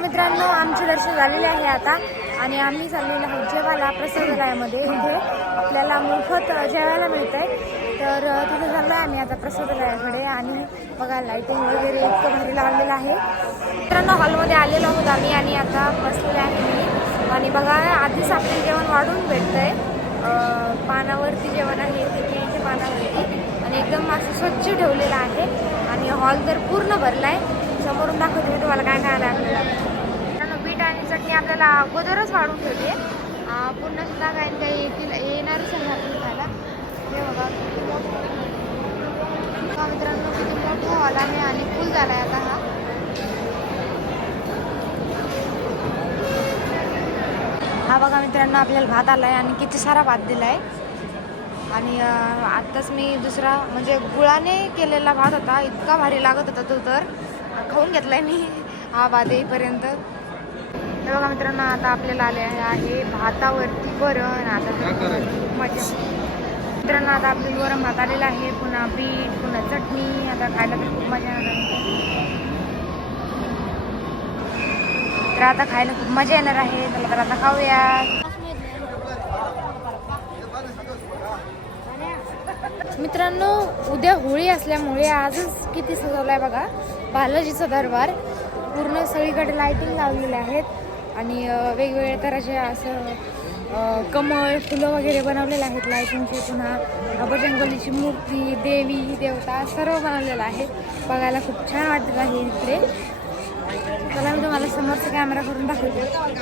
मित्रांनो आमचे दर्शन झालेले आहे आता. आणि आम्ही चाललेलो आहोत जेवायला प्रसादालयामध्ये. इथे आपल्याला मोफत जेवायला मिळत आहे तर तिथे चाललो आहे आम्ही आता प्रसादालयाकडे. आणि बघा लाईटिंग वगैरे इतकं भारी लावलेलं आहे. मित्रांनो हॉलमध्ये आलेलो आहोत आम्ही आणि आता बसलेले आहे मी. आणि बघा आधीच आपले जेवण वाढून भेटतं आहे पानावरती जेवण आहे ते केळीच्या पानावरती. आणि एकदम असं स्वच्छ ठेवलेलं आहे. आणि हॉल तर पूर्ण भरला आहे समोरून दाखवते मी तुम्हाला काय काय आलं आपल्याला त्यांनी आपल्याला अगोदरच वाढून ठेवली आहे. पूर्णसुद्धा पूर्ण सुद्धा काही काही येतील येणारच आहे खायला हे बघा. मित्रांनो किती मोठा हॉल आहे आणि फुल झाला आहे आता हा. हा बघा मित्रांनो आपल्याला भात आला आहे आणि किती सारा भात दिला आहे आणि आत्ताच मी दुसरा म्हणजे गुळाने केलेला भात होता. इतका भारी लागत होता तो तर. खाऊन घेतला आहे मी हा भात येईपर्यंत. हे बघा मित्रांनो आता आपल्याला आले आहे भातावरती वरण. आता तर मजा. मित्रांनो आता आपल्याला वरण भात आलेला आहे. पुन्हा बीट पुन्हा चटणी. आता खायला तर खूप मजा येणार आहे. तर आता खायला खूप मजा येणार आहे. चला तर आता खाऊया. मित्रांनो उद्या होळी असल्यामुळे आजच किती सजवलं आहे बघा. बालाजीचा दरबार. पूर्ण सगळीकडे लाईटिंग लावलेले आहेत. आणि वेगवेगळ्या तऱ्हाचे असं कमळ फुलं वगैरे बनवलेले आहेत लायटिंगचे. पुन्हा बजरंगबलीची मूर्ती देवी देवता सर्व बनवलेलं आहे. बघायला खूप छान वाटत आहे इकडे. चला मी तुम्हाला समोरचा कॅमेरा करून दाखवते.